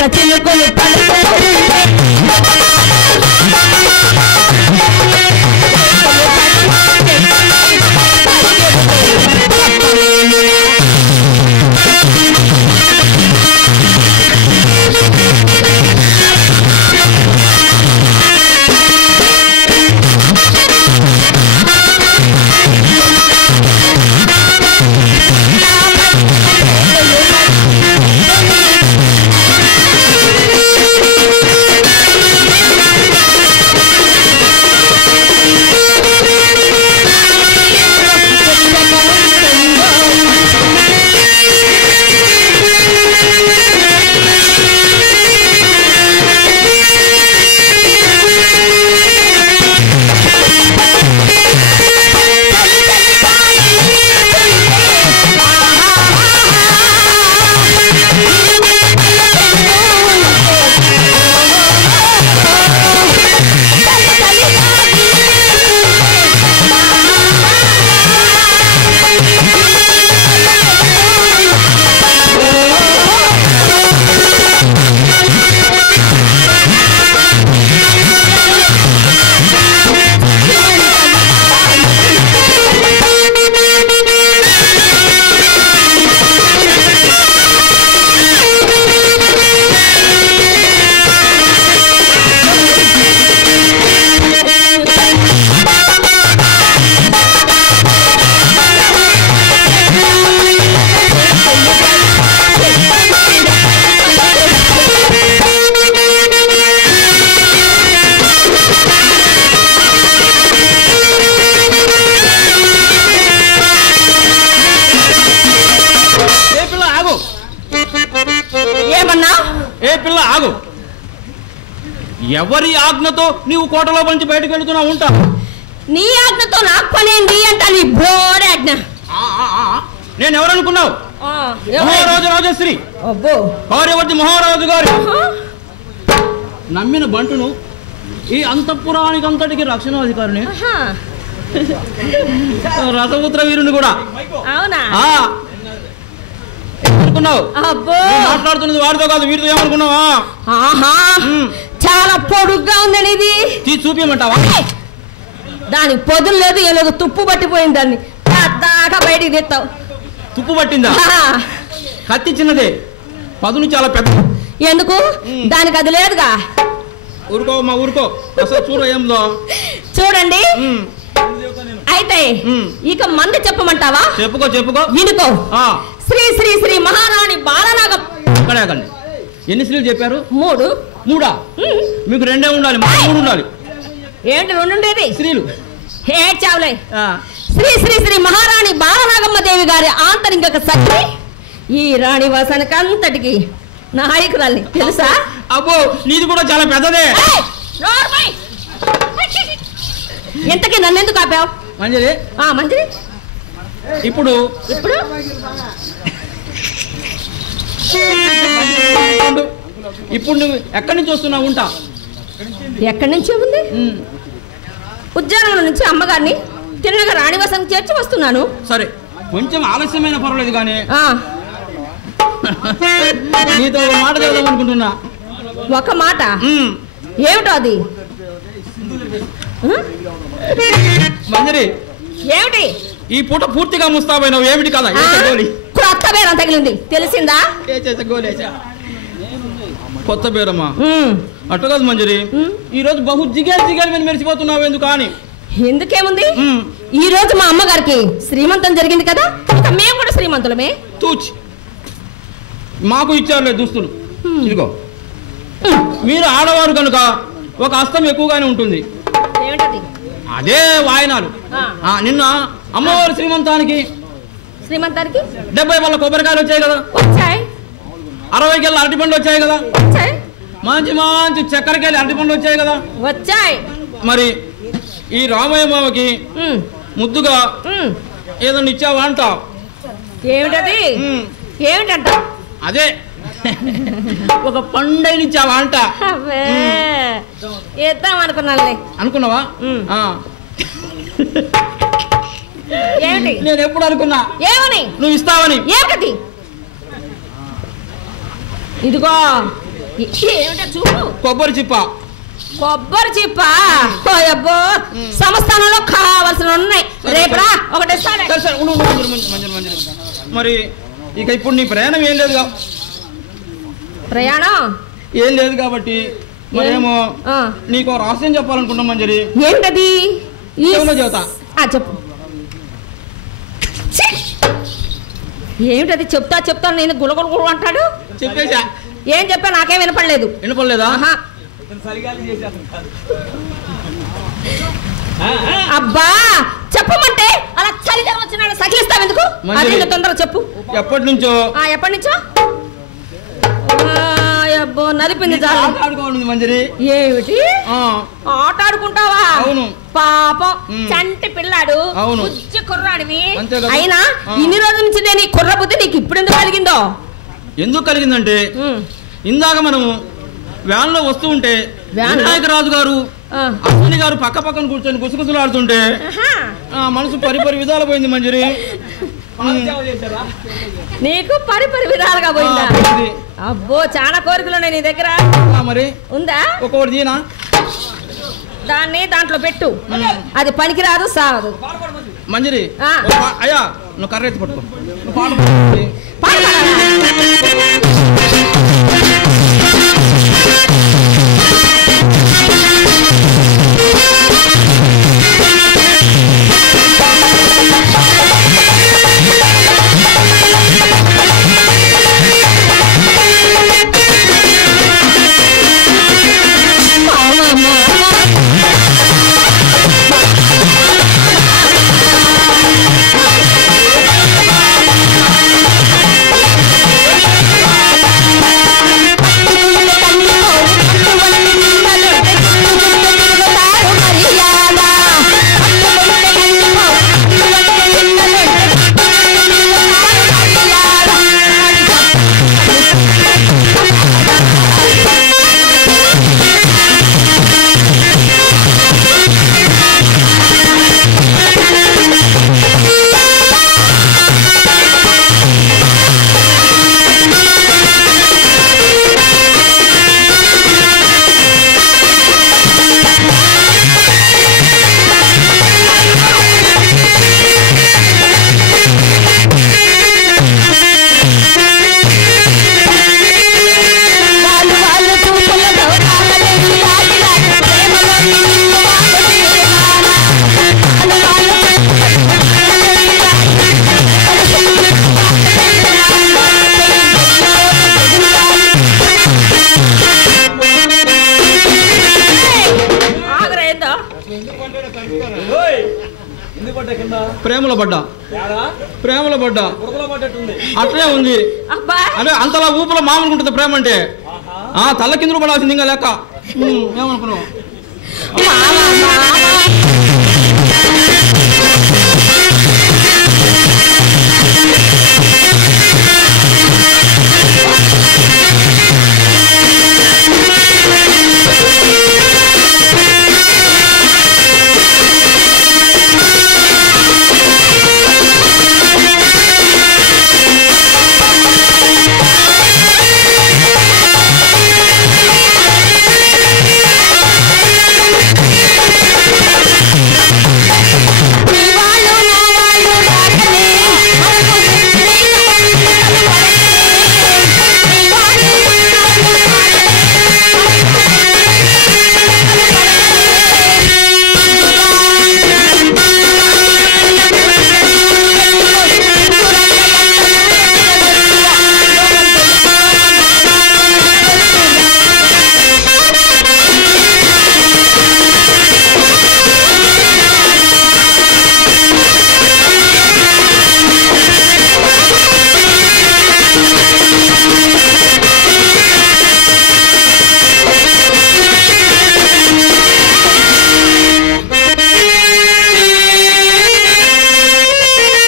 చిలుక చిలుకలు ఎవరి ఆజ్ఞతో నీవు కోటలో నుంచి బయటకు వెళ్తున్నా ఉంటా? నీ ఆజ్ఞతో నాకు పనేంటి అంట నీ బోడి ఆజ్ఞ. నేను ఎవరనుకున్నావు? మహారాజు రాజశ్రీ కార్యవర్తి మహారాజు గారు నమ్మిన బంటును ఈ అంతఃపురానికి అంతటికి రక్షణాధికారిని రథపుత్ర వీరుని కూడా. అవునా అనుకున్నావు? మాట్లాడుతున్నది వారితో కాదు, వీరితో ఏమనుకున్నావా? చాలా పొడుగ్గా ఉందని ఇది తీసి చూపించమంటావా? దానికి పొదులు లేదు ఏం లేదు, తుప్పు పట్టిపోయింది. దాన్ని దాకా బయటికి తెస్తావు. తుప్పు పట్టిందా? కత్తి చిన్నదే, పదును చాలా పెద్ద. ఎందుకు దానికి అది లేదుగా? ఊరుకో మా ఊరుకో, అసలు చూడ ఏందో చూడండి. అయితే ఇక మంది చెప్పమంటావా? చెప్పుకో చెప్పుకో. వినుకో. శ్రీ శ్రీ శ్రీ మహారాణి బాలనాగం. ఎన్ని స్త్రీలు చెప్పారు? మూడా? మీకు రెండే ఉండాలి, మూడు ఉండాలి. ఏంటి రెండు ఉండేది? స్త్రీలు చావులే. శ్రీ శ్రీ శ్రీ మహారాణి బాలనాగమ్మ దేవి గారి ఆంతరింగక సఖి, ఈ రాణి వాసానికి అంతటికి నాయకురాల్ని తెలుసా? అబ్బో నీది కూడా చాలా పెద్దదే. ఎంతకీ నన్నెందుకు ఆపావు? మంజరి మంజరి ఇప్పుడు ఇప్పుడు నువ్వు ఎక్కడి నుంచి వస్తున్నావు? ఉంటా ఎక్కడి నుంచి ఉంది? ఉద్యానవనం నుంచి అమ్మగారిని తిన్నగా రాణివాసం చేర్చి వస్తున్నాను. సరే కొంచెం ఆలస్యమైన పర్వాలేదు కానీ నీతో ఒక మాట చెప్దాం అనుకుంటున్నా. ఒక మాట? ఏమిటో అది? మంజరి ఏమిటి? ఈ పూట పూర్తిగా ముస్తాబైనావు. ఏమిటి కదా? కొత్త బేరం తగిలింది తెలిసిందా? కొత్త బేరమ్మా? అట్టు కాదు మంజరి, ఈ రోజు బహు జిగేల్ జిగేల్ మీద మెరిసిపోతున్నావు. ఎందుకు అని? ఎందుకేముంది, ఈ రోజు మా అమ్మగారికి శ్రీమంతం జరిగింది కదా, మేము కూడా శ్రీమంతులమే. తూచి మాకు ఇచ్చారులే దుస్తులు. ఇదిగో మీరు ఆడవారు కనుక ఒక హస్తం ఎక్కువగానే ఉంటుంది. అదే వాయనాలు. నిన్న అమ్మవారి శ్రీమంతానికి 70 బల్ల కొబ్బరికాయలు వచ్చాయి కదా, 60 కెళ్ళ అరటిపండ్లు వచ్చాయి కదా, మంచి మంచి చక్కెరకెళ్ళి అరటిపండ్లు వచ్చాయి కదా, వచ్చాయి. మరి ఈ రామయ్య మామకి ముద్దుగా ఏదన్నా ఇచ్చావా అంట? ఏమిటది? ఏమిటంట? అదే ఒక పండైన ఇచ్చావా అంట? ఇద్దాం అనుకున్నానులే. అనుకున్నావా? ఏమిటి? నేను ఎప్పుడు అనుకున్నా ఏమని? నువ్వు ఇస్తావని. ఏమిటి? ఇదిగో ఏమిటో చూడు. కొబ్బరి చిప్ప. కొబ్బరి చిప్ప. అబ్బో సంస్థానంలో కావాల్సిన ఉన్నాయి. రేపరా ఒకటి మరి ఇక ఇప్పుడు నీ ప్రయాణం ఏం లేదు. ప్రయాణం ఏం లేదు కాబట్టి మరేమో నీకు రహస్యం చెప్పాలనుకుంటాం మంజరి. ఏంటది? చెబుతా. చెప్పు. ఏమిటది? చెప్తా నేను గులగులు అంటాడు. చెప్పేసా. ఏం చెప్పా? నాకేం వినపడలేదు. వినపడలేదా? అబ్బా చెప్పమంటే అలా చలిదనం వచ్చినాడు సకిలిస్తావు ఎందుకు? అది తొందరగా చెప్పు. ఎప్పటి నుంచో? ఎప్పటి నుంచో? అబ్బో నలిపింది మంజరి. ఏమిటి ఆట ఆడుకుంటావా? అవును. పాపం చంటి పిల్లాడు. అవును. బుజ్జి కుర్రాడివి. అయినా ఇన్ని రోజుల నుంచి నేను ఈ కుర్ర బుద్ధి నీకు ఇప్పుడు ఎందుకు కలిగిందో? ఎందుకు కలిగిందంటే ఇందాక మనము వ్యాన్ లో వస్తూ ఉంటే వినాయకరాజు గారు అశ్విని గారు పక్క పక్కన కూర్చొని గుసగుసలు ఆడుతుంటే మనసు పరిపరి విధాలు పోయింది మంజరి. నీకు పరిపరి విధాలుగా పోయిందా? అబ్బో చాలా కోరికలు ఉన్నాయి నీ దగ్గర. మరి ఉందా? ఒక్కొక్కటి దీనా దాన్ని దాంట్లో పెట్టు. అది పనికిరాదు సావదు. మంజరి అయ్యా నువ్వు కర్ర ఎత్తి పట్టుకో. ప్రేమలో పడ్డా అట్లే ఉంది. అదే అంతలా ఊపులో మామూలుగా ఉంటుంది ప్రేమ అంటే. తల్ల కిందలు పడాల్సింది ఇంకా లెక్క. ఏమనుకున్నావు?